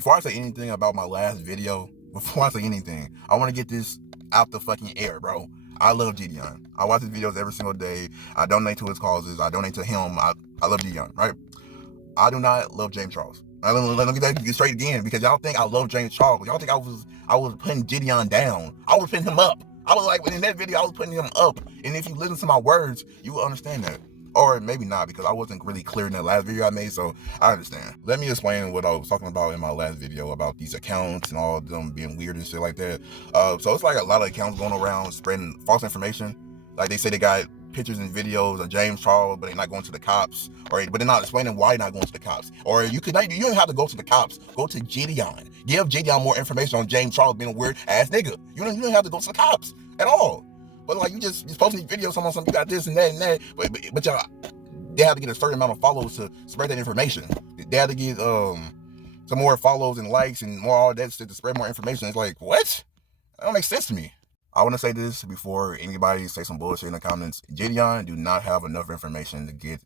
Before I say anything about my last video, before I say anything, I want to get this out the fucking air, bro. I love Jidion. I watch his videos every single day. I donate to his causes. I donate to him. I love Jidion, right? I do not love James Charles. Let me get that straight again, because y'all think I love James Charles. Y'all think I was putting Jidion down. I was putting him up. I was like, in that video, I was putting him up. And if you listen to my words, you will understand that. Or maybe not, because I wasn't really clear in that last video I made, so I understand. Let me explain what I was talking about in my last video about these accounts and all of them being weird and shit like that. So it's like a lot of accounts going around spreading false information. Like they say they got pictures and videos of James Charles, but they're not going to the cops, but they're not explaining why they're not going to the cops. Or you don't have to go to the cops. Go to Jidion. Give Jidion more information on James Charles being a weird ass nigga. You don't have to go to the cops at all. But like you just posting these videos, someone you got this and that and that, but y'all, they have to get a certain amount of followers to spread that information. They have to get some more follows and likes and more all that shit to spread more information. It's like, what? That don't make sense to me. I want to say this before anybody say some bullshit in the comments. Jidion do not have enough information to get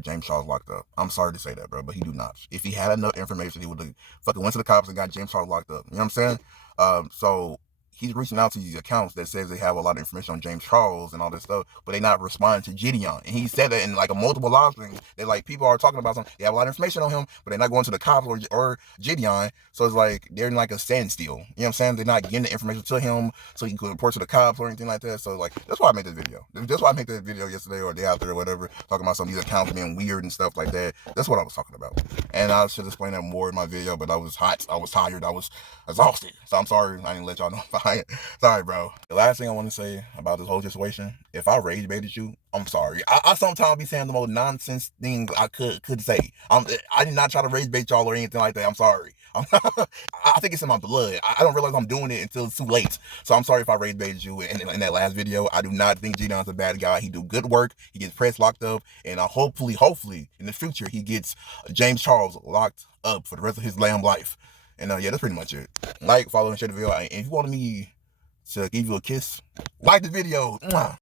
James Charles locked up. I'm sorry to say that, bro, but he do not. If he had enough information, he would have fucking went to the cops and got James Charles locked up. You know what I'm saying? So he's reaching out to these accounts that says they have a lot of information on James Charles and all this stuff, but they're not responding to Jidion. And he said that in like a multiple live streams that like people are talking about something. They have a lot of information on him, but they're not going to the cops or Jidion. So it's like they're in like a standstill. You know what I'm saying? They're not getting the information to him so he can report to the cops or anything like that. So like that's why I made this video. That's why I made that video yesterday or the day after or whatever, talking about some of these accounts being weird and stuff like that. That's what I was talking about. And I should explain that more in my video, but I was hot, I was tired, I was exhausted. So I'm sorry I didn't let y'all know about it. Sorry, bro. The last thing I want to say about this whole situation, if I rage baited you, I'm sorry. I sometimes be saying the most nonsense things I could say. I did not try to rage bait y'all or anything like that. I'm sorry. I think it's in my blood. I don't realize I'm doing it until it's too late. So I'm sorry if I rage baited you in that last video. I do not think Jidion's a bad guy. He do good work. He gets press locked up, and hopefully in the future he gets James Charles locked up for the rest of his lamb life. And yeah, that's pretty much it. Like, follow, and share the video. And if you want me to give you a kiss, like the video. Mwah.